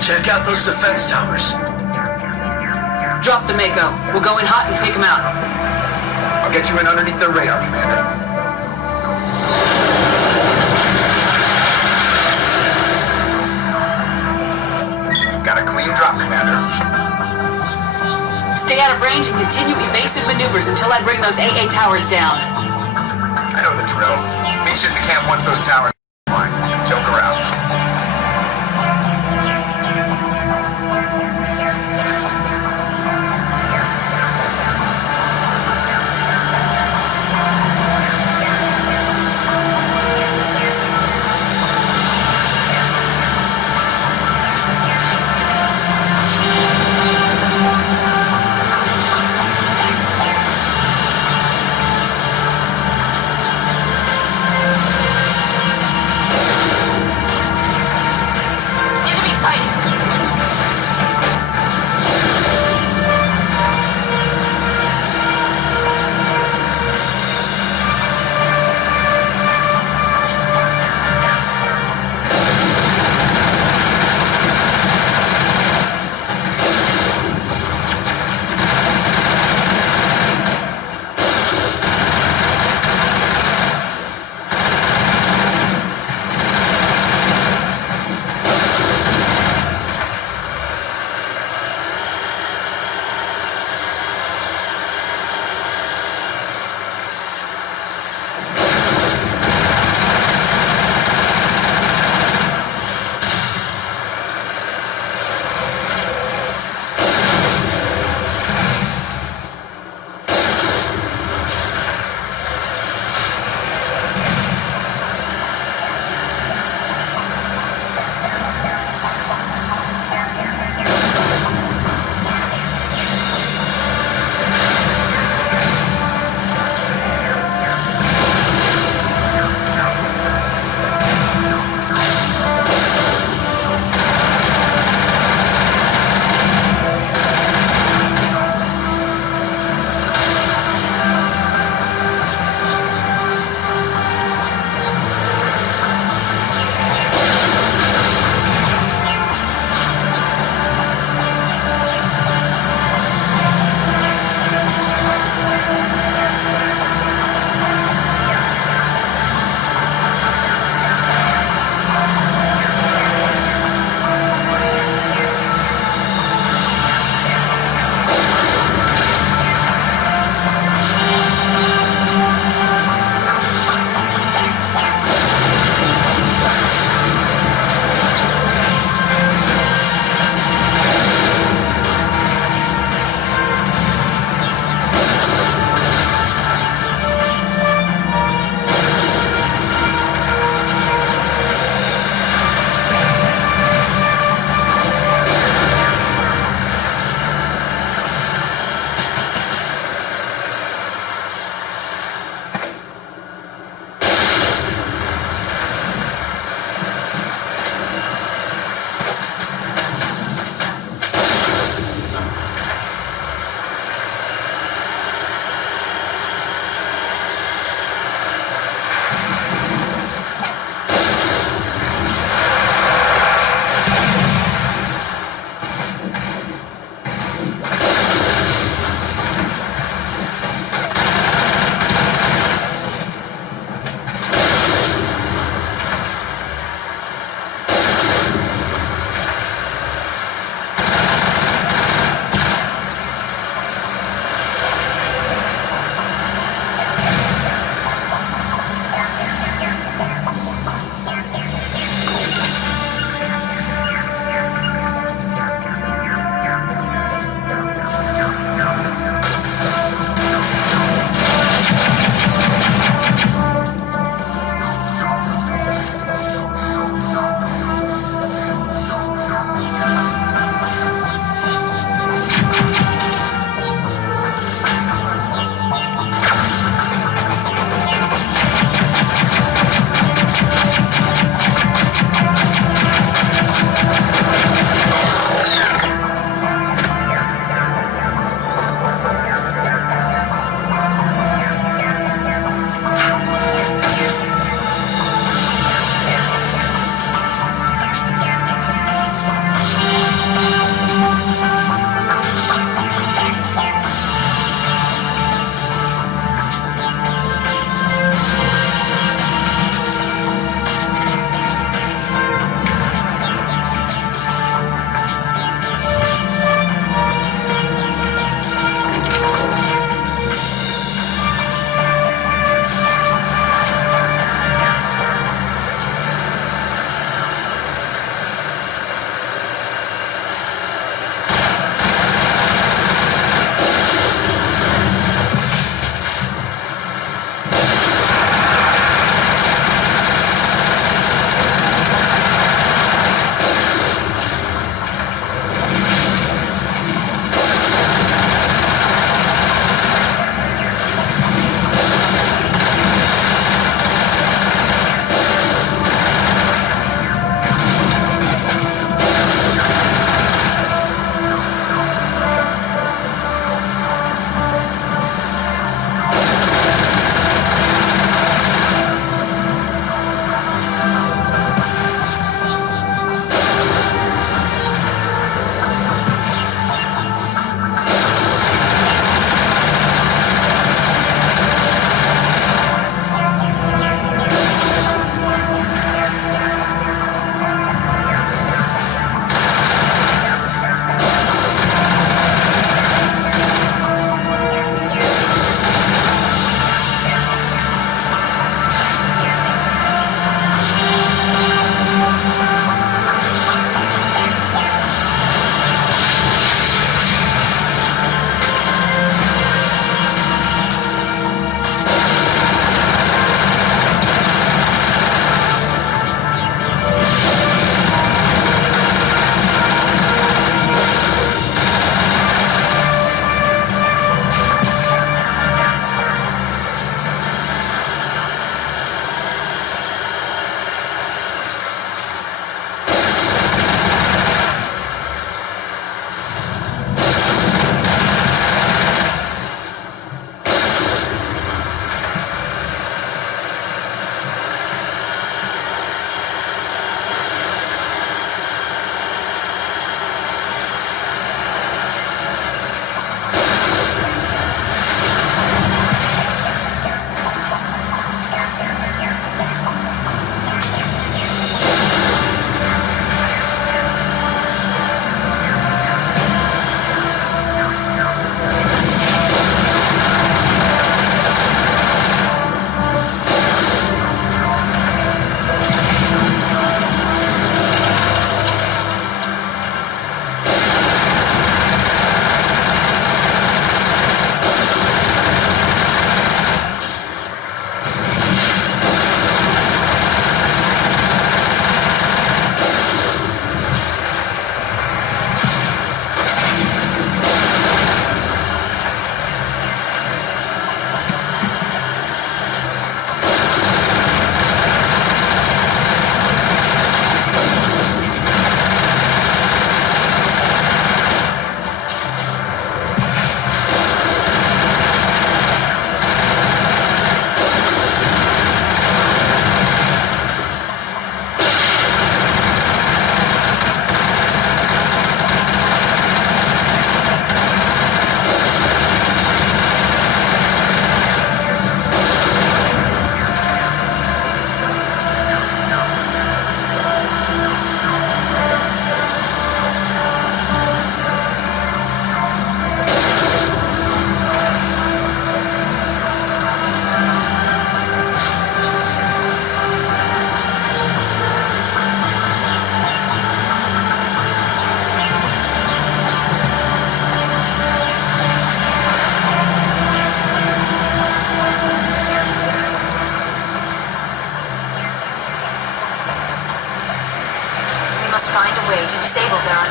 Check out those defense towers. Drop the Mako. We'll go in hot and take them out. I'll get you in underneath their radar, Commander. Got a clean drop, Commander. Stay out of range and continue evasive maneuvers until I bring those AA towers down. I know the drill. Meet you at the camp once those towers are fine. Joker out.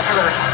artillery.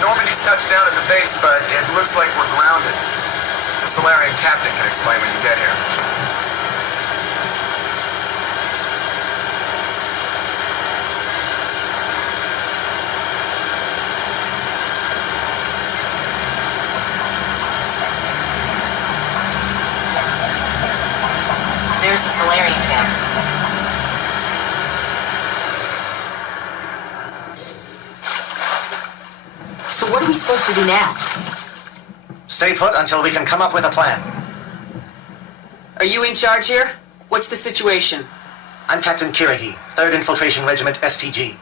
Normandy's touched down at the base, but it looks like we're grounded. The Salarian captain can explain when you get here. There's the Salarian camp. So what are we supposed to do now? Stay put until we can come up with a plan. Are you in charge here? What's the situation? I'm Captain Kirahi, 3rd Infiltration Regiment STG.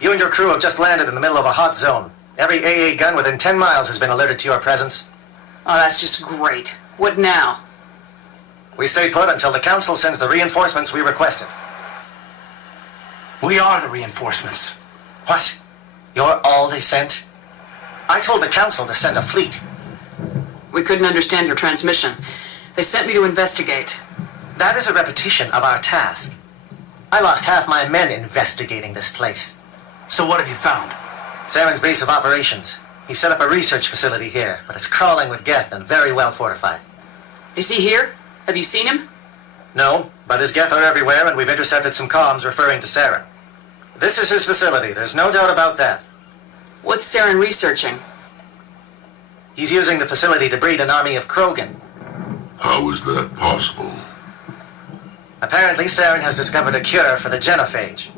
You and your crew have just landed in the middle of a hot zone. Every AA gun within 10 miles has been alerted to your presence. Oh, that's just great. What now? We stay put until the Council sends the reinforcements we requested. We are the reinforcements. What? You're all they sent? I told the Council to send a fleet. We couldn't understand your transmission. They sent me to investigate. That is a repetition of our task. I lost half my men investigating this place. So what have you found? Saren's base of operations. He set up a research facility here, but it's crawling with geth and very well fortified. Is he here? Have you seen him? No, but his geth are everywhere, and we've intercepted some comms referring to Saren. This is his facility, there's no doubt about that. What's Saren researching? He's using the facility to breed an army of Krogan. How is that possible? Apparently, Saren has discovered a cure for the genophage.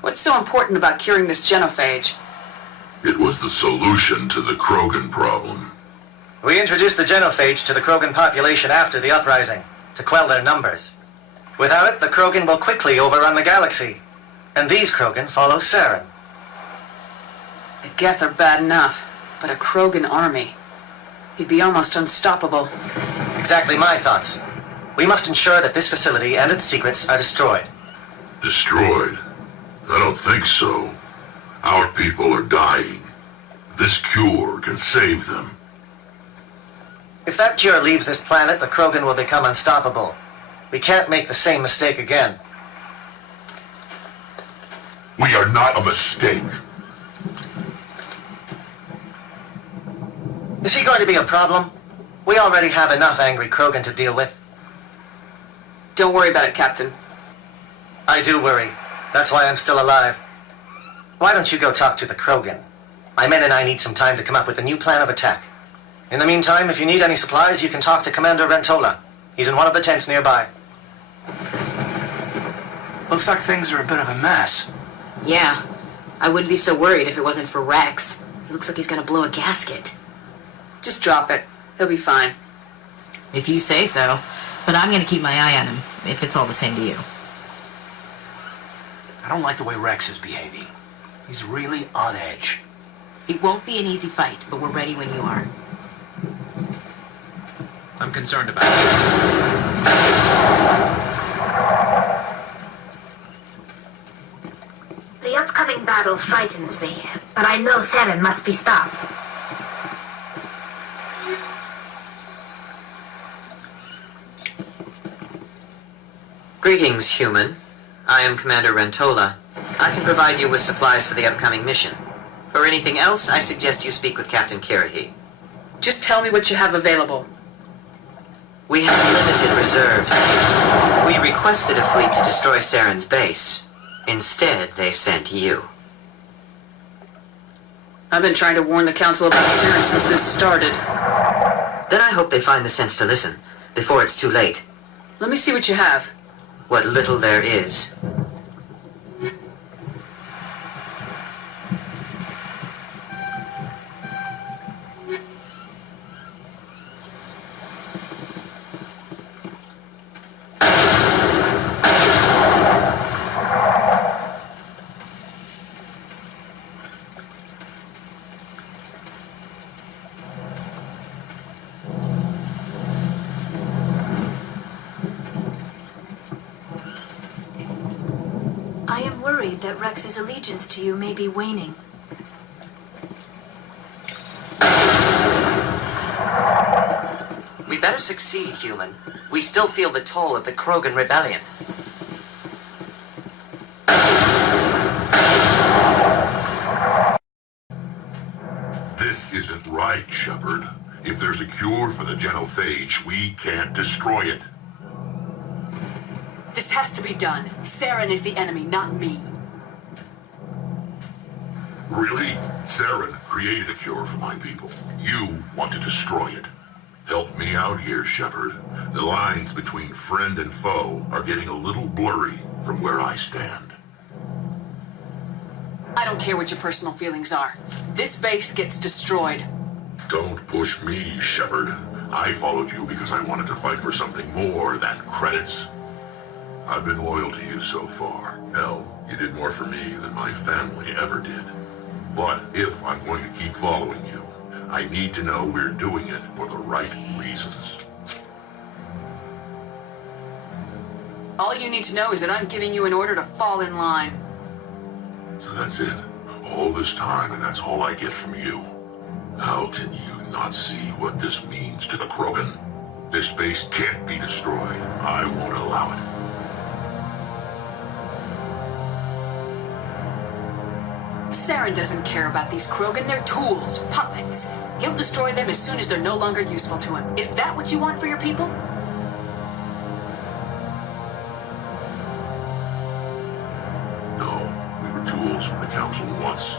What's so important about curing this genophage? It was the solution to the Krogan problem. We introduced the genophage to the Krogan population after the uprising, to quell their numbers. Without it, the Krogan will quickly overrun the galaxy. And these Krogan follow Saren. The Geth are bad enough, but a Krogan army. He'd be almost unstoppable. Exactly my thoughts. We must ensure that this facility and its secrets are destroyed. Destroyed? I don't think so. Our people are dying. This cure can save them. If that cure leaves this planet, the Krogan will become unstoppable. We can't make the same mistake again. We are not a mistake. Is he going to be a problem? We already have enough angry Krogan to deal with. Don't worry about it, Captain. I do worry. That's why I'm still alive. Why don't you go talk to the Krogan? My men and I need some time to come up with a new plan of attack. In the meantime, if you need any supplies, you can talk to Commander Rentola. He's in one of the tents nearby. Looks like things are a bit of a mess. Yeah, I wouldn't be so worried if it wasn't for Rex. He looks like he's gonna blow a gasket. Just drop it. He'll be fine. If you say so. But I'm gonna keep my eye on him, if it's all the same to you. I don't like the way Rex is behaving. He's really on edge. It won't be an easy fight, but we're ready when you are. I'm concerned about it. The upcoming battle frightens me, but I know Saren must be stopped. Greetings, human. I am Commander Rentola. I can provide you with supplies for the upcoming mission. For anything else, I suggest you speak with Captain Kirahi. Just tell me what you have available. We have limited reserves. We requested a fleet to destroy Saren's base. Instead, they sent you. I've been trying to warn the Council about Saren since this started. Then I hope they find the sense to listen, before it's too late. Let me see what you have. What little there is. I am worried that Rex's allegiance to you may be waning. We better succeed, human. We still feel the toll of the Krogan rebellion. This isn't right, Shepard. If there's a cure for the genophage, we can't destroy it. This has to be done. Saren is the enemy, not me. Really? Saren created a cure for my people. You want to destroy it. Help me out here, Shepard. The lines between friend and foe are getting a little blurry from where I stand. I don't care what your personal feelings are. This base gets destroyed. Don't push me, Shepard. I followed you because I wanted to fight for something more than credits. I've been loyal to you so far. Hell, you did more for me than my family ever did. But if I'm going to keep following you, I need to know we're doing it for the right reasons. All you need to know is that I'm giving you an order to fall in line. So that's it. All this time, and that's all I get from you. How can you not see what this means to the Krogan? This base can't be destroyed. I won't allow it. Saren doesn't care about these Krogan. They're tools, puppets. He'll destroy them as soon as they're no longer useful to him. Is that what you want for your people? No, we were tools for the Council once.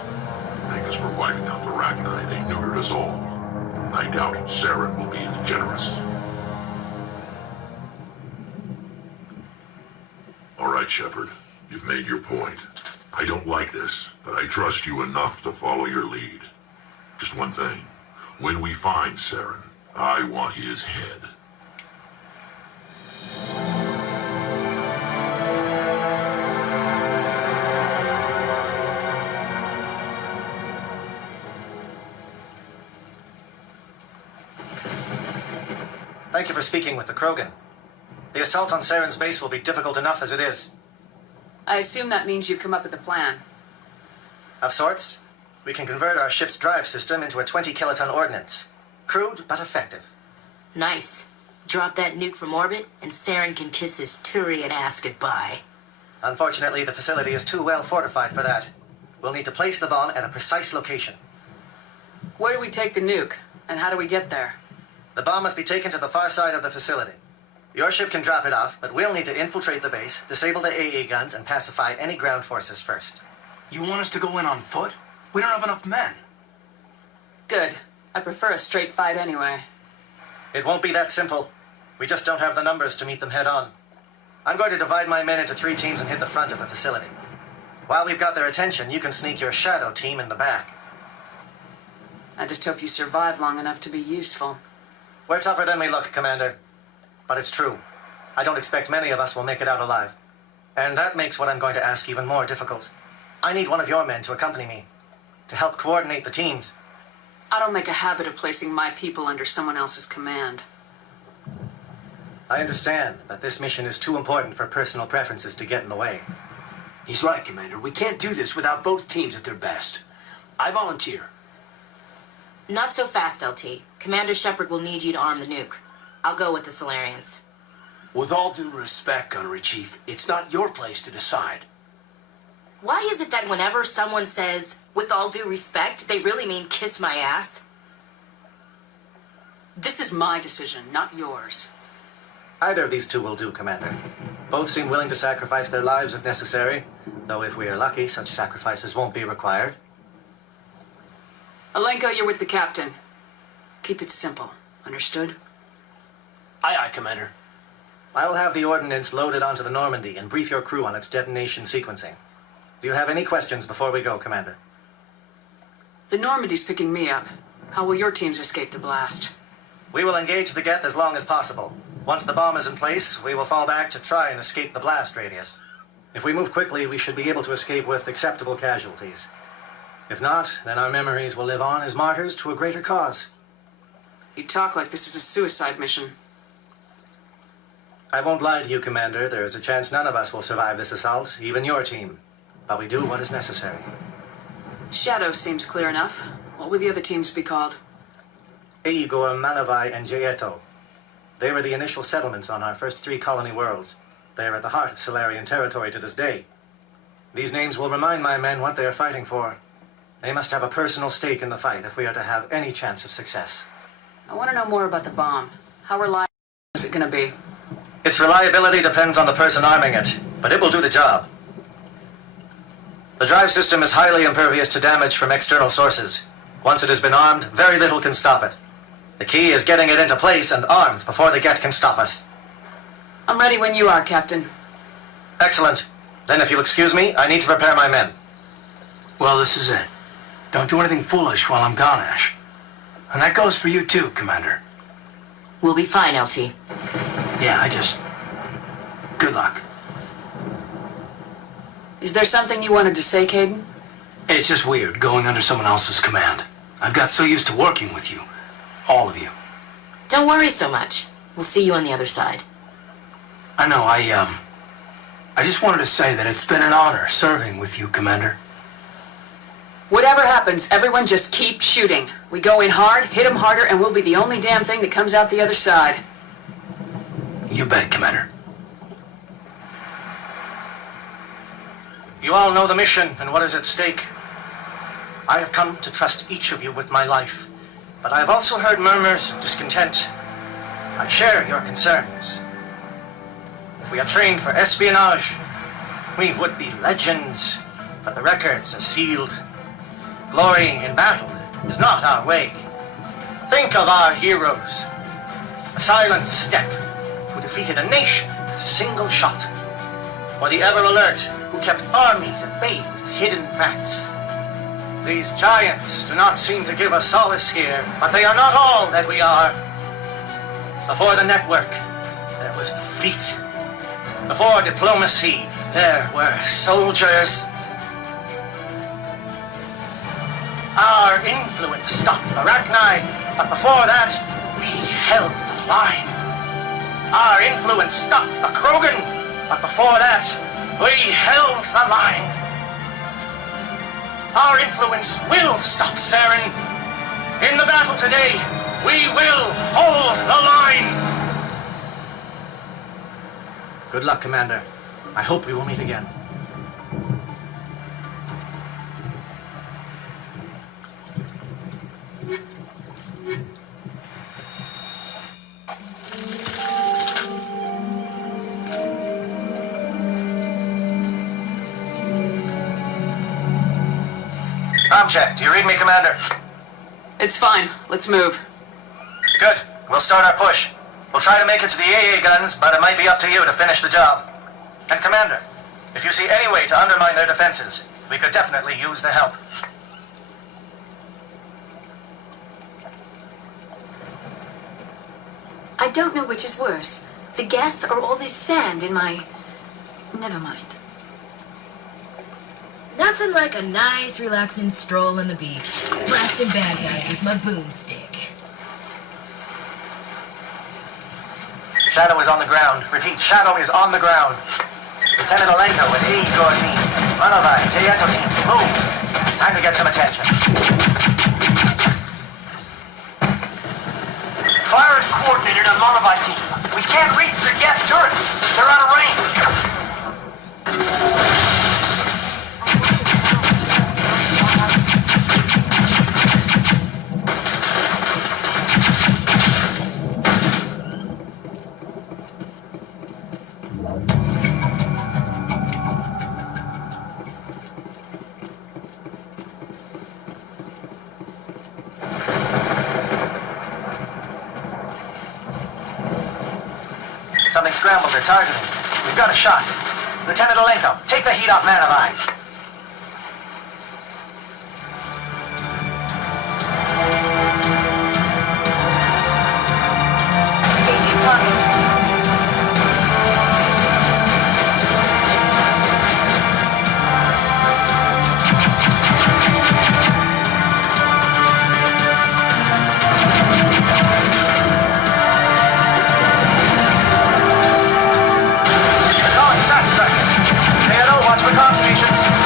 Thank us for wiping out the Rachni. They neutered us all. I doubt Saren will be as generous. All right, Shepard. You've made your point. I don't like this, but I trust you enough to follow your lead. Just one thing. When we find Saren, I want his head. Thank you for speaking with the Krogan. The assault on Saren's base will be difficult enough as it is. I assume that means you've come up with a plan. Of sorts. We can convert our ship's drive system into a 20-kiloton ordnance. Crude, but effective. Nice. Drop that nuke from orbit, and Saren can kiss his Turian ass goodbye. Unfortunately, the facility is too well fortified for that. We'll need to place the bomb at a precise location. Where do we take the nuke, and how do we get there? The bomb must be taken to the far side of the facility. Your ship can drop it off, but we'll need to infiltrate the base, disable the AA guns, and pacify any ground forces first. You want us to go in on foot? We don't have enough men. Good. I prefer a straight fight anyway. It won't be that simple. We just don't have the numbers to meet them head on. I'm going to divide my men into 3 teams and hit the front of the facility. While we've got their attention, you can sneak your shadow team in the back. I just hope you survive long enough to be useful. We're tougher than we look, Commander. But it's true. I don't expect many of us will make it out alive. And that makes what I'm going to ask even more difficult. I need one of your men to accompany me, to help coordinate the teams. I don't make a habit of placing my people under someone else's command. I understand that this mission is too important for personal preferences to get in the way. He's right, Commander. We can't do this without both teams at their best. I volunteer. Not so fast, LT. Commander Shepard will need you to arm the nuke. I'll go with the Salarians. With all due respect, Gunnery Chief, it's not your place to decide. Why is it that whenever someone says, with all due respect, they really mean kiss my ass? This is my decision, not yours. Either of these two will do, Commander. Both seem willing to sacrifice their lives if necessary, though if we are lucky, such sacrifices won't be required. Alenko, you're with the captain. Keep it simple. Understood? Aye, aye, Commander. I will have the ordnance loaded onto the Normandy and brief your crew on its detonation sequencing. Do you have any questions before we go, Commander? The Normandy's picking me up. How will your teams escape the blast? We will engage the Geth as long as possible. Once the bomb is in place, we will fall back to try and escape the blast radius. If we move quickly, we should be able to escape with acceptable casualties. If not, then our memories will live on as martyrs to a greater cause. You talk like this is a suicide mission. I won't lie to you, Commander. There is a chance none of us will survive this assault, even your team. But we do what is necessary. Shadow seems clear enough. What would the other teams be called? Igor, Manavai, and Jaeto. They were the initial settlements on our first 3 colony worlds. They are at the heart of Salarian territory to this day. These names will remind my men what they are fighting for. They must have a personal stake in the fight if we are to have any chance of success. I want to know more about the bomb. How reliable is it going to be? Its reliability depends on the person arming it, but it will do the job. The drive system is highly impervious to damage from external sources. Once it has been armed, very little can stop it. The key is getting it into place and armed before the Geth can stop us. I'm ready when you are, Captain. Excellent. Then if you'll excuse me, I need to prepare my men. Well, this is it. Don't do anything foolish while I'm gone, Ash. And that goes for you too, Commander. We'll be fine, LT. Yeah, good luck. Is there something you wanted to say, Caden? It's just weird going under someone else's command. I've got so used to working with you. All of you. Don't worry so much. We'll see you on the other side. I know, I just wanted to say that it's been an honor serving with you, Commander. Whatever happens, everyone just keep shooting. We go in hard, hit them harder, and we'll be the only damn thing that comes out the other side. You bet, Commander. You all know the mission and what is at stake. I have come to trust each of you with my life. but I've also heard murmurs of discontent. I share your concerns. We are trained for espionage. We would be legends, but the records are sealed. Glory in battle is not our way. Think of our heroes. A silent step who defeated a nation with a single shot. Or the ever-alert who kept armies at bay with hidden facts. These giants do not seem to give us solace here, but they are not all that we are. Before the network, there was the fleet. Before diplomacy, there were soldiers. Our influence stopped the Arachni, but before that, we held the line. Our influence stopped the Krogan, but before that, we held the line. Our influence will stop Saren. In the battle today, we will hold the line. Good luck, Commander. I hope we will meet again. Check. Do you read me, Commander? It's fine. Let's move. Good. We'll start our push. We'll try to make it to the AA guns, but it might be up to you to finish the job. And Commander, if you see any way to undermine their defenses, we could definitely use the help. I don't know which is worse, the Geth or all this sand in my... Never mind. Nothing like a nice, relaxing stroll on the beach, blasting bad guys with my boomstick. Shadow is on the ground. Repeat, Shadow is on the ground. Lieutenant Olenko with A Corps team. Manovai, Jayeto team, move. Time to get some attention. Fire is coordinated on Manovai team. We can't reach the Geth turrets. They're out of range. Something scrambled their targeting. We've got a shot. Lieutenant Olenko, take the heat off Manovai. Engaging target. KNO, watch for comm stations.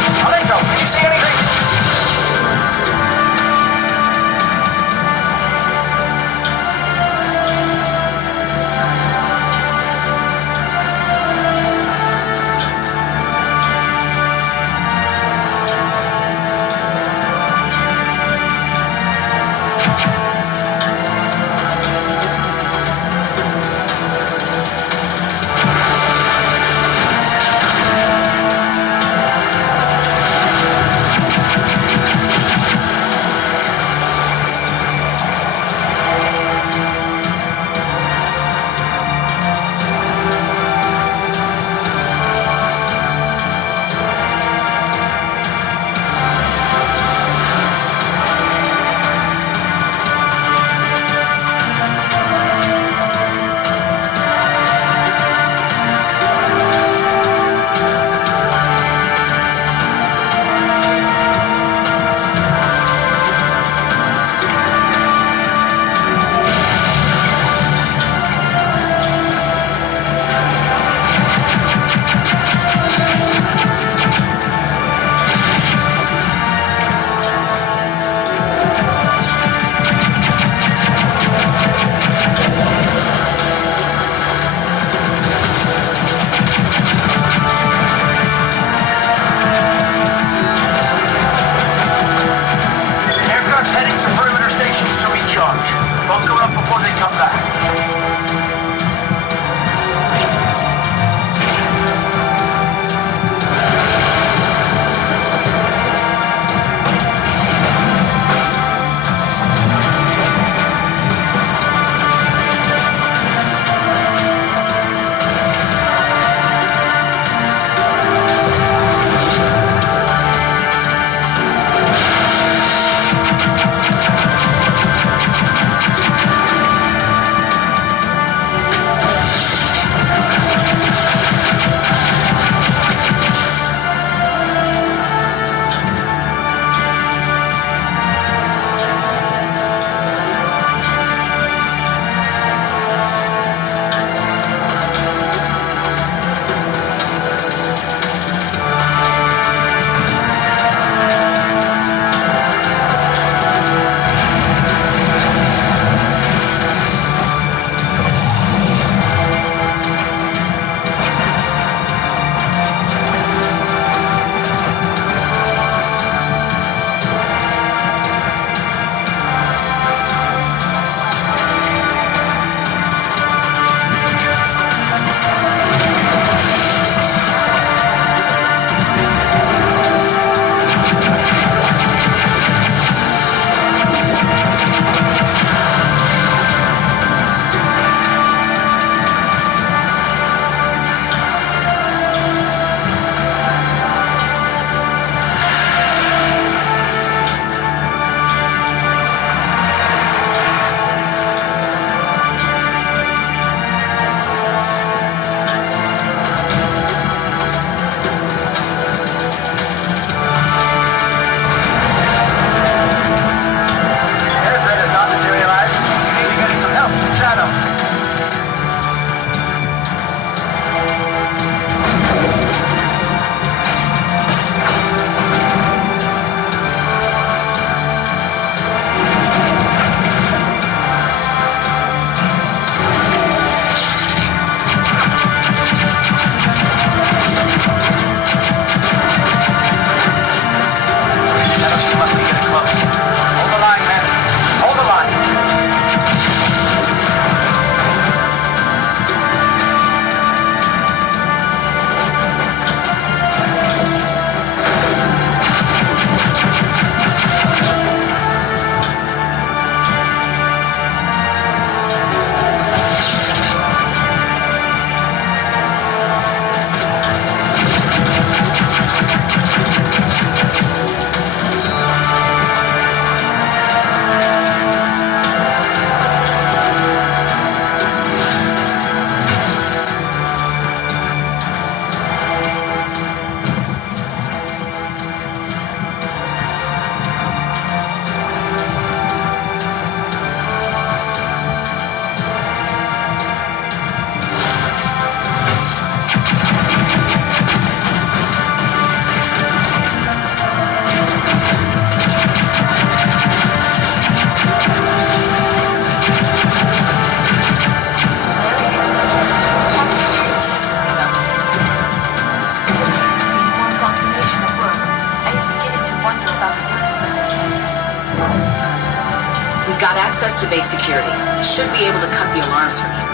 access to base security. Should be able to cut the alarms from here.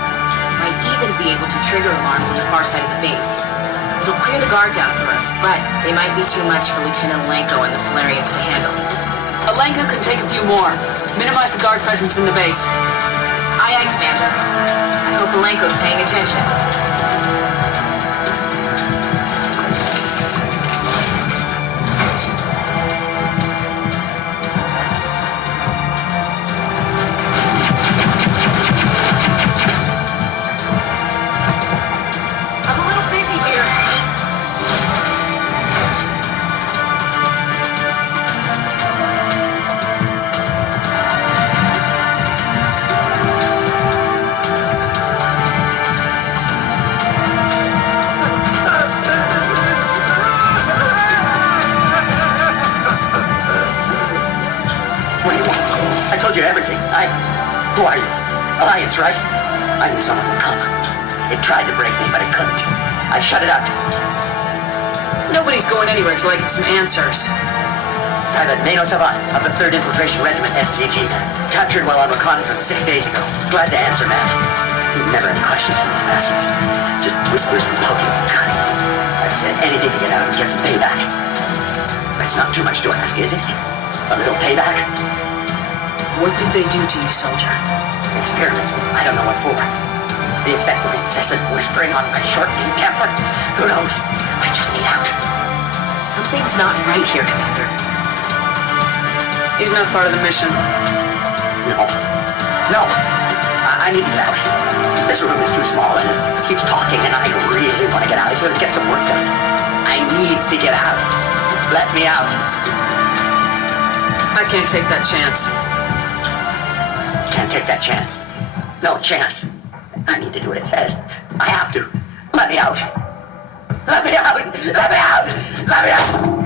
Might even be able to trigger alarms on the far side of the base. It'll clear the guards out for us, but they might be too much for Lieutenant Alenko and the Salarians to handle. Alenko can take a few more. Minimize the guard presence in the base. Aye, aye, Commander. I hope Alenko's paying attention. I'm a little busy here. What do you want? I told you everything. Who are you? Alliance, right? I knew someone would come. It tried to break me, but it couldn't. I shut it out. Nobody's going anywhere till I get some answers. Private Mano Savat of the 3rd Infiltration Regiment, STG. Captured while on reconnaissance 6 days ago. Glad to answer, man. Never any questions from these bastards. Just whispers and poking and cutting. I'd said anything to get out and get some payback. That's not too much to ask, is it? A little payback? What did they do to you, soldier? Experiments. I don't know what for. The effect of incessant whispering on my shortening temper. Who knows? I just need out. Something's not right here, Commander. He's not part of the mission. No. No. I need to get out. This room is too small and it keeps talking and I really want to get out of here and get some work done. I need to get out. Let me out. I can't take that chance. Can't take that chance. No chance. I need to do what it says. I have to. Let me out. Let me out. Let me out. Let me out.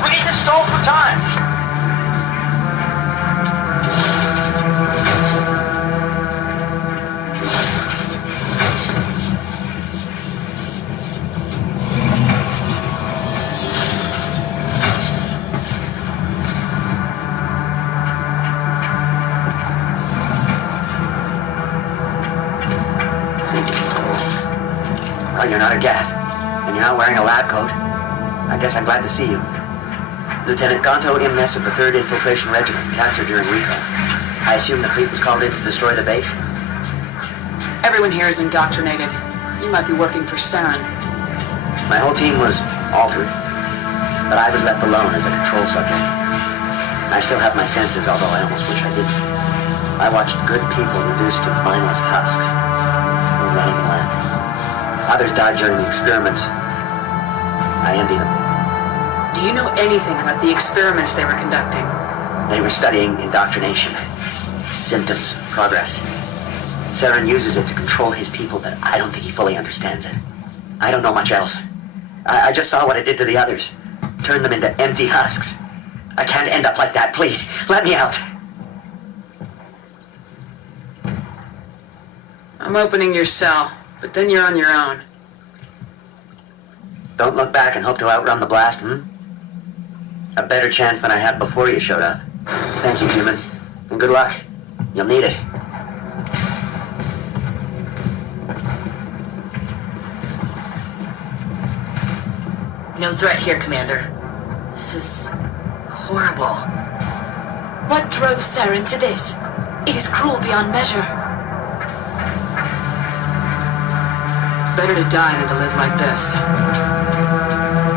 We need to stall for time. Well, you're not a Gath, and you're not wearing a lab coat. I guess I'm glad to see you. Lieutenant Gonto Imnes of the 3rd Infiltration Regiment, captured during recon. I assume the fleet was called in to destroy the base? Everyone here is indoctrinated. You might be working for Saren. My whole team was altered, but I was left alone as a control subject. I still have my senses, although I almost wish I didn't. I watched good people reduced to mindless husks. There wasn't anything left. Others died during the experiments. I envy them. Do you know anything about the experiments they were conducting? They were studying indoctrination. Symptoms, progress. Saren uses it to control his people, but I don't think he fully understands it. I don't know much else. I just saw what it did to the others. Turned them into empty husks. I can't end up like that, please. Let me out. I'm opening your cell, but then you're on your own. Don't look back and hope to outrun the blast, A better chance than I had before you showed up. Thank you, human. And good luck. You'll need it. No threat here, Commander. This is horrible. What drove Saren to this? It is cruel beyond measure. Better to die than to live like this.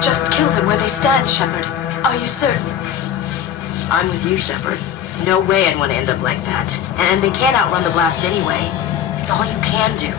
Just kill them where they stand, Shepard. Are you certain? I'm with you, Shepard. No way I'd want to end up like that. And they can't outrun the blast anyway. It's all you can do.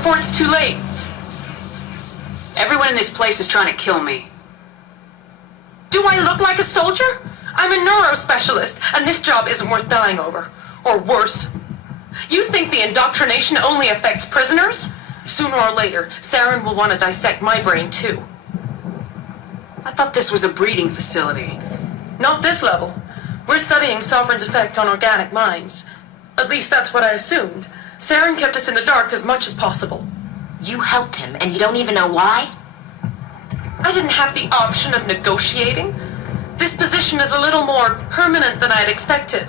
before it's too late. Everyone in this place is trying to kill me. Do I look like a soldier? I'm a neurospecialist, and this job isn't worth dying over. Or worse. You think the indoctrination only affects prisoners? Sooner or later, Saren will want to dissect my brain too. I thought this was a breeding facility. Not this level. We're studying Sovereign's effect on organic minds. At least that's what I assumed. Saren kept us in the dark as much as possible. You helped him, and you don't even know why? I didn't have the option of negotiating. This position is a little more permanent than I'd expected.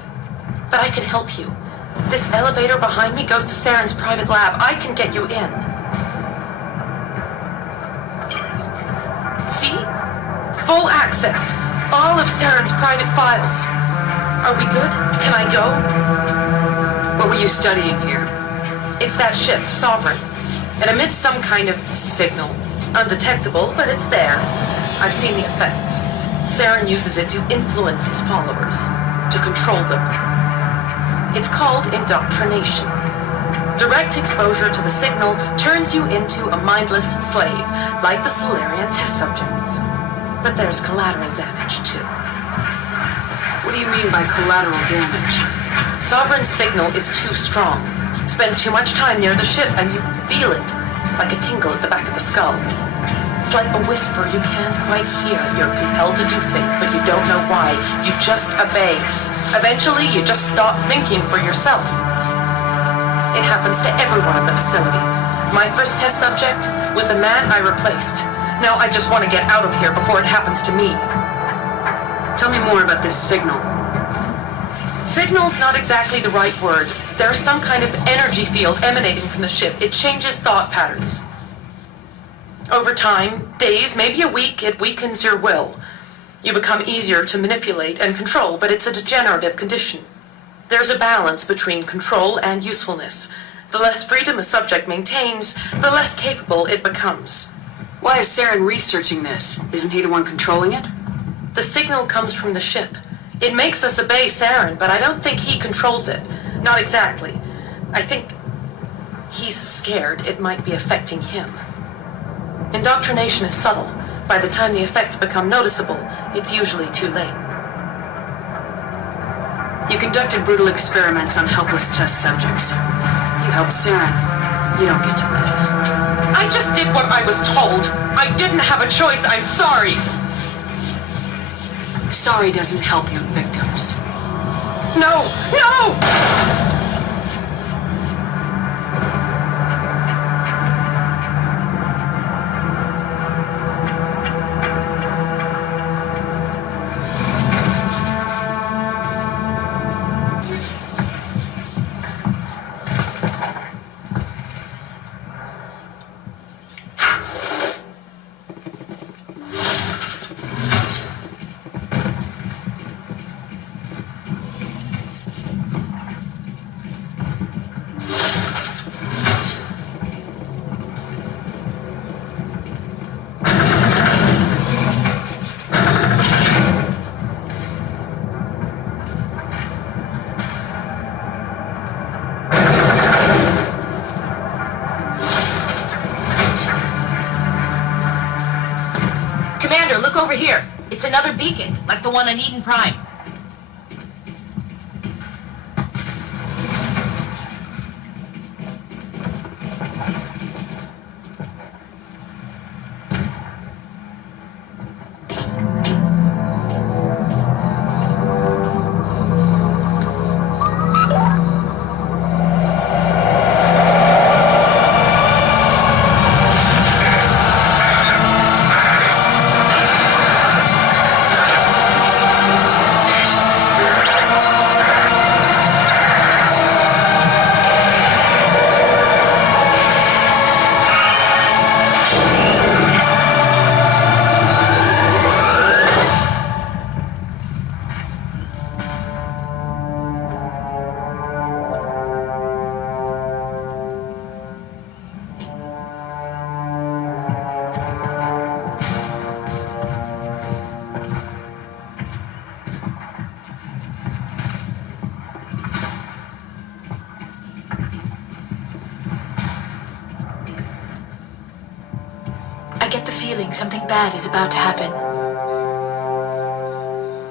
But I can help you. This elevator behind me goes to Saren's private lab. I can get you in. See? Full access. All of Saren's private files. Are we good? Can I go? What were you studying here? It's that ship, Sovereign. It emits some kind of signal. Undetectable, but it's there. I've seen the effects. Saren uses it to influence his followers, to control them. It's called indoctrination. Direct exposure to the signal turns you into a mindless slave, like the Salarian test subjects. But there's collateral damage, too. What do you mean by collateral damage? Sovereign's signal is too strong. Spend too much time near the ship and you feel it, like a tingle at the back of the skull. It's like a whisper you can't quite hear. You're compelled to do things, but you don't know why. You just obey. Eventually, you just stop thinking for yourself. It happens to everyone at the facility. My first test subject was the man I replaced. Now I just want to get out of here before it happens to me. Tell me more about this signal. Signal's not exactly the right word. There's some kind of energy field emanating from the ship. It changes thought patterns. Over time, days, maybe a week, it weakens your will. You become easier to manipulate and control, but it's a degenerative condition. There's a balance between control and usefulness. The less freedom a subject maintains, the less capable it becomes. Why is Saren researching this? Isn't he the one controlling it? The signal comes from the ship. It makes us obey Saren, but I don't think he controls it. Not exactly. I think he's scared it might be affecting him. Indoctrination is subtle. By the time the effects become noticeable, it's usually too late. You conducted brutal experiments on helpless test subjects. You helped Saren. You don't get to live. I just did what I was told. I didn't have a choice. I'm sorry. Sorry doesn't help your victims. No! No! Look over here. It's another beacon, like the one on Eden Prime. feeling something bad is about to happen.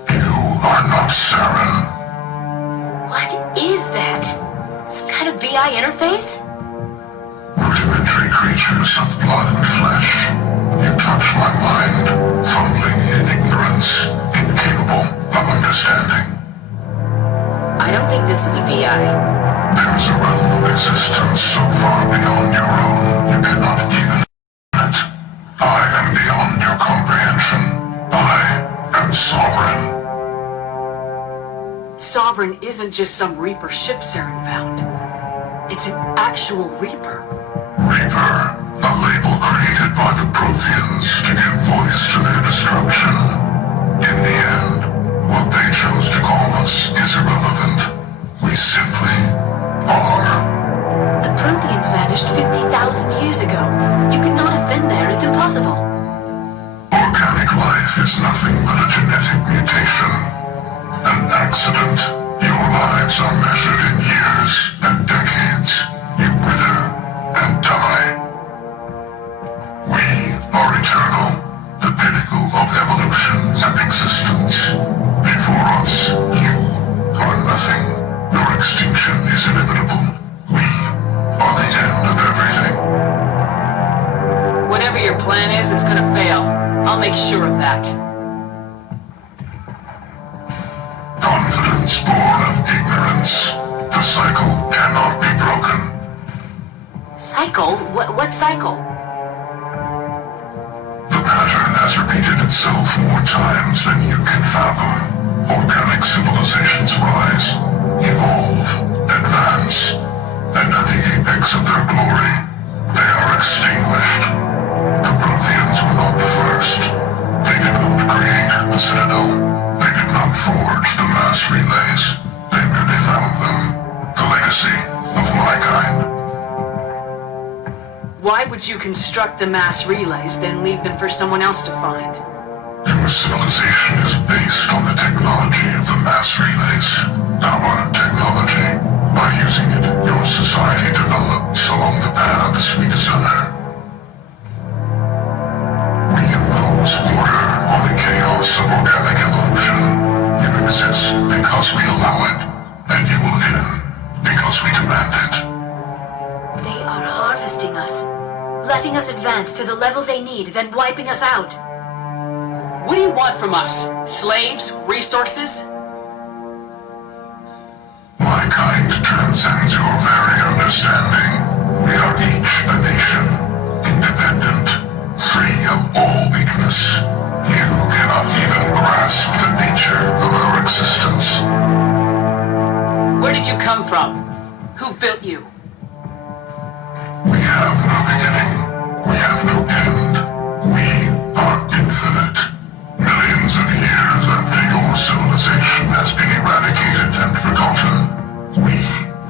You are not Saren. What is that? Some kind of VI interface? Rudimentary creatures of blood and flesh. You touch my mind, fumbling in ignorance, incapable of understanding. I don't think this is a VI. There is a realm of existence so far beyond your own, you cannot even it. I am beyond your comprehension. I am sovereign. Sovereign isn't just some Reaper ship Saren found. It's an actual Reaper. Reaper, a label created by the Protheans to give voice to their destruction. In the end, what they chose to call us is irrelevant. We simply are. The Protheans vanished 50,000 years ago. You could not have been there. It's impossible. Organic life is nothing but a genetic mutation. An accident. Your lives are measured in years and decades. You wither and die. We are eternal, the pinnacle of evolution and existence. Before us, you are nothing. Your extinction is inevitable. We are the end of everything. Whatever your plan is, it's gonna fail. I'll make sure of that. Confidence born of ignorance. The cycle cannot be broken. Cycle? What cycle? The pattern has repeated itself more times than you can fathom. Organic civilizations rise, evolve, advance, and at the apex of their glory, they are extinguished. The Protheans were not the first. They did not create the Citadel. They did not forge the mass relays. They merely found them. The legacy of my kind. Why would you construct the mass relays, then leave them for someone else to find? Your civilization is based on the technology of the mass relays. Our technology. By using it, your society develops along the paths we desire. We impose order on the chaos of organic evolution. You exist because we allow it, and you will end because we demand it. They are harvesting us, letting us advance to the level they need, then wiping us out. What do you want from us? Slaves? Resources? My kind transcends your very understanding. We are each a nation, independent, free of all weakness. You cannot even grasp the nature of our existence. Where did you come from? Who built you? We have no beginning. We have no end. We are infinite. Millions of years after your civilization has been eradicated and forgotten, we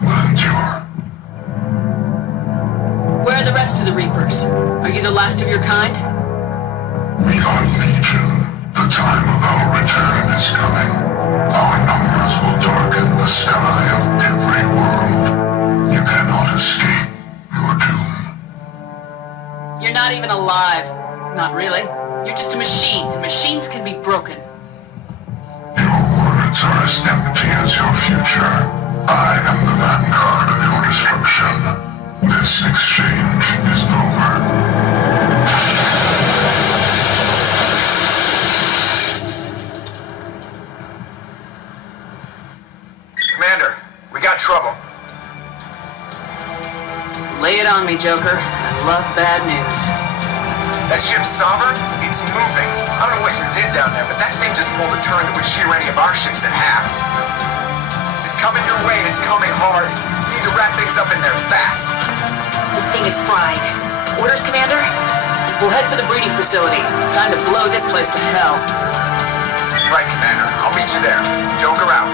will endure. Where are the rest of the Reapers? Are you the last of your kind? We are legion. The time of our return is coming. Our numbers will darken the sky of every world. You cannot escape your doom. You're not even alive. Not really. You're just a machine, and machines can be broken. Your words are as empty as your future. I am the vanguard of your destruction. This exchange is over. Commander, we got trouble. Lay it on me, Joker. I love bad news. That ship's sovereign? It's moving. I don't know what you did down there, but that thing just pulled a turn that would shear any of our ships in half. It's coming your way, and it's coming hard. You need to wrap things up in there fast. This thing is fried. Orders, Commander? We'll head for the breeding facility. Time to blow this place to hell. Right, Commander. I'll meet you there. Joker out.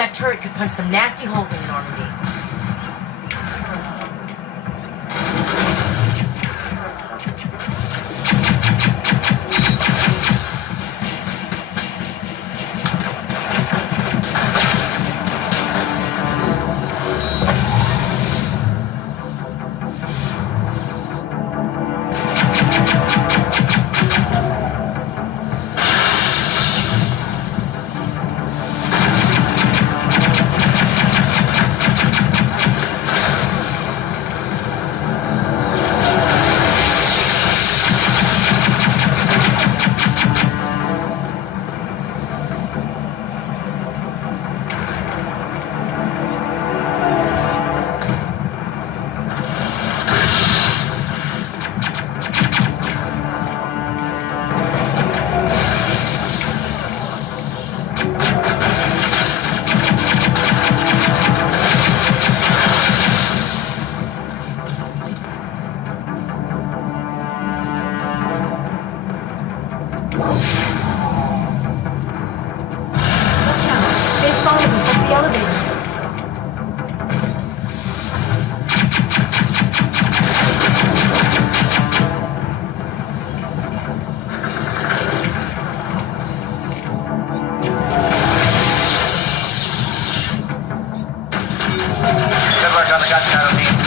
That turret could punch some nasty holes in Normandy.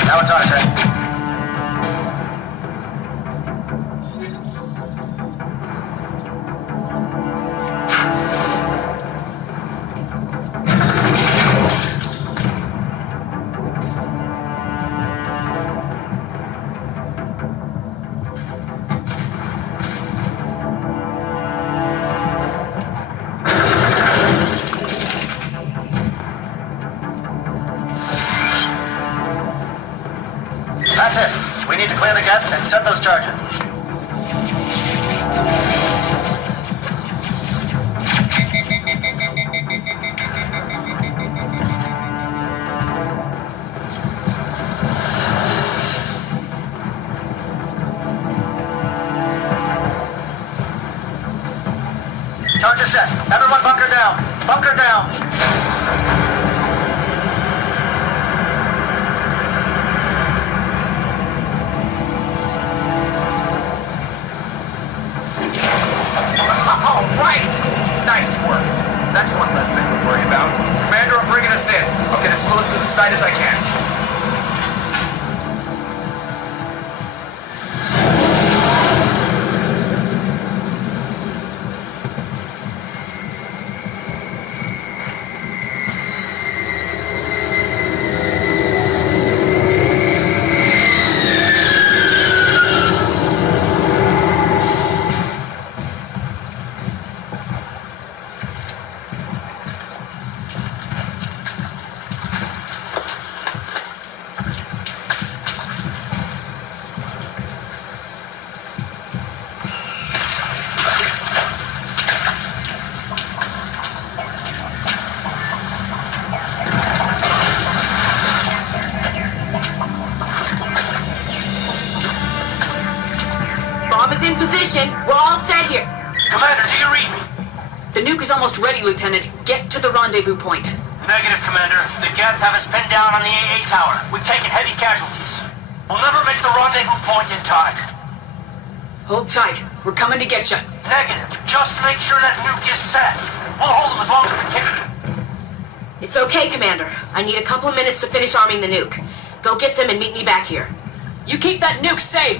Now it's our turn. That's it. We need to clear the gap and set those charges. Charges set. Everyone bunker down. Bunker down. All right! Nice work. That's one less thing to worry about. Commander, I'm bringing us in. I'll get as close to the site as I can. In position. We're all set here. Commander, do you read me? The nuke is almost ready, Lieutenant. Get to the rendezvous point. Negative, Commander. The Geth have us pinned down on the AA tower. We've taken heavy casualties. We'll never make the rendezvous point in time. Hold tight. We're coming to get you. Negative. Just make sure that nuke is set. We'll hold them as long as we can. It's okay, Commander. I need a couple of minutes to finish arming the nuke. Go get them and meet me back here. You keep that nuke safe.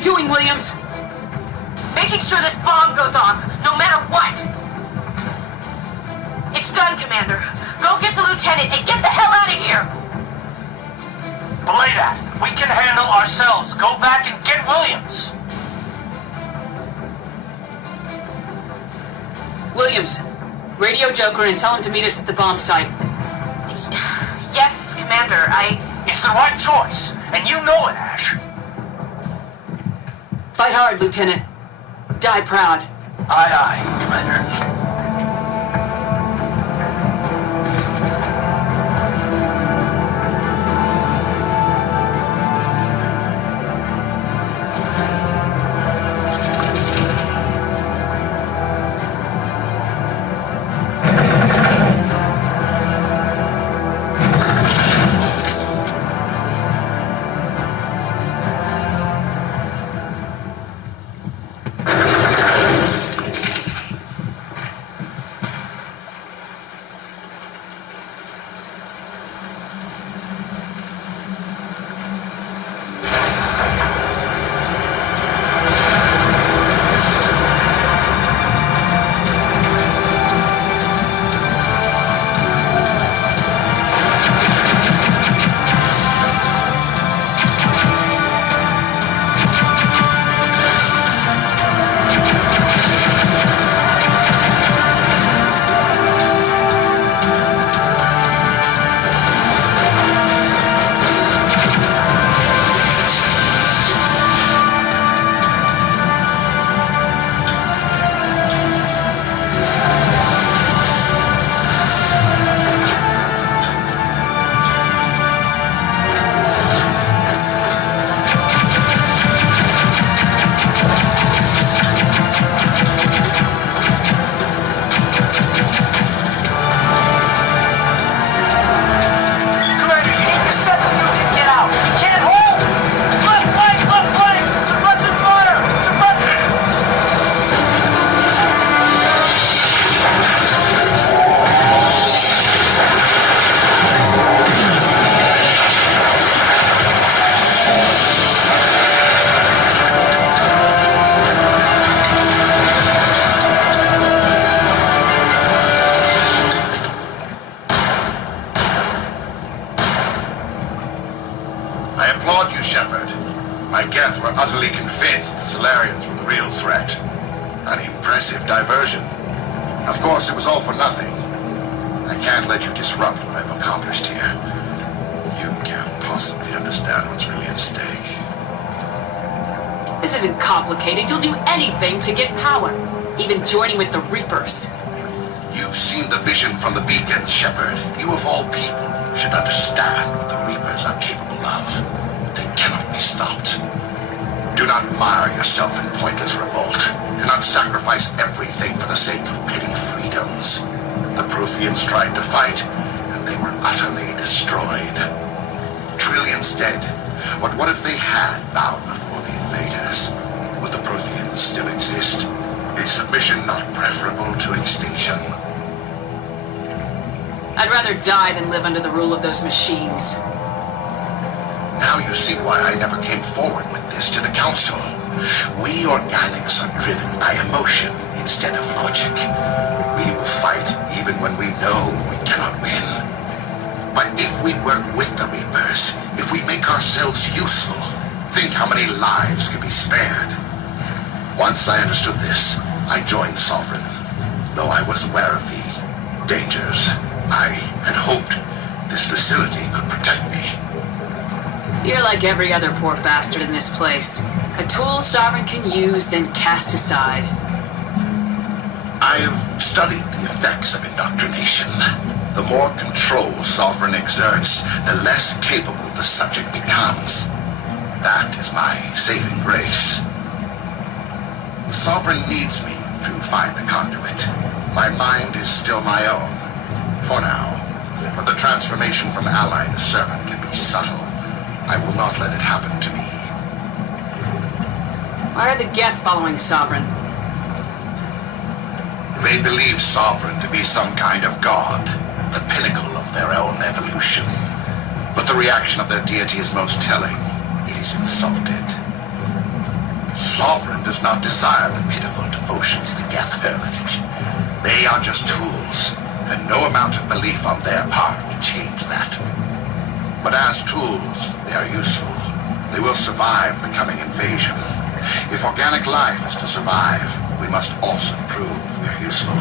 you doing, Williams? Making sure this bomb goes off, no matter what! It's done, Commander. Go get the lieutenant and get the hell out of here! Belay that. We can handle ourselves. Go back and get Williams. Williams, radio Joker and tell him to meet us at the bomb site. Yes, Commander, It's the right choice, and you know it, Ash. Fight hard, Lieutenant. Die proud. Aye, aye, Commander. My Geth were utterly convinced the Salarians were the real threat. An impressive diversion. Of course, it was all for nothing. I can't let you disrupt what I've accomplished here. You can't possibly understand what's really at stake. This isn't complicated. You'll do anything to get power. Even joining with the Reapers. You've seen the vision from the beacons, Shepard. You of all people should understand what the Reapers are capable of. They cannot be stopped. Do not mire yourself in pointless revolt. Do not sacrifice everything for the sake of petty freedoms. The Protheans tried to fight, and they were utterly destroyed. Trillions dead. But what if they had bowed before the invaders? Would the Protheans still exist? Is submission not preferable to extinction? I'd rather die than live under the rule of those machines. Now you see why I never came forward with this to the Council. We organics are driven by emotion instead of logic. We will fight even when we know we cannot win. But if we work with the Reapers, if we make ourselves useful, think how many lives could be spared. Once I understood this, I joined Sovereign. Though I was aware of the dangers, I had hoped this facility could protect me. You're like every other poor bastard in this place. A tool Sovereign can use, then cast aside. I have studied the effects of indoctrination. The more control Sovereign exerts, the less capable the subject becomes. That is my saving grace. Sovereign needs me to find the conduit. My mind is still my own, for now. But the transformation from ally to servant can be subtle. I will not let it happen to me. Why are the Geth following Sovereign? They believe Sovereign to be some kind of god, the pinnacle of their own evolution. But the reaction of their deity is most telling. It is insulted. Sovereign does not desire the pitiful devotions the Geth hurl at it. They are just tools, and no amount of belief on their part will change that. But as tools, they are useful. They will survive the coming invasion. If organic life is to survive, we must also prove we are useful.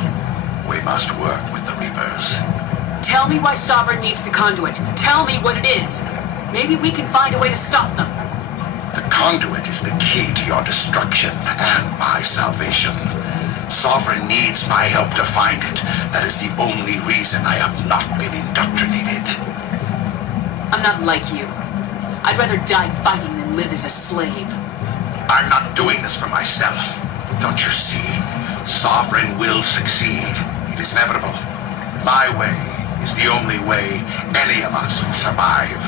We must work with the Reapers. Tell me why Sovereign needs the conduit. Tell me what it is. Maybe we can find a way to stop them. The conduit is the key to your destruction and my salvation. Sovereign needs my help to find it. That is the only reason I have not been indoctrinated. I'm not like you. I'd rather die fighting than live as a slave. I'm not doing this for myself. Don't you see? Sovereign will succeed. It is inevitable. My way is the only way any of us will survive.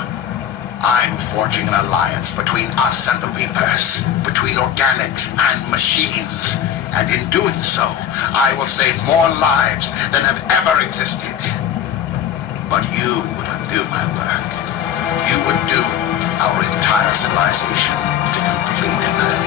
I'm forging an alliance between us and the Reapers, between organics and machines. And in doing so, I will save more lives than have ever existed. But you would undo my work. You would doom our entire civilization to complete annihilation.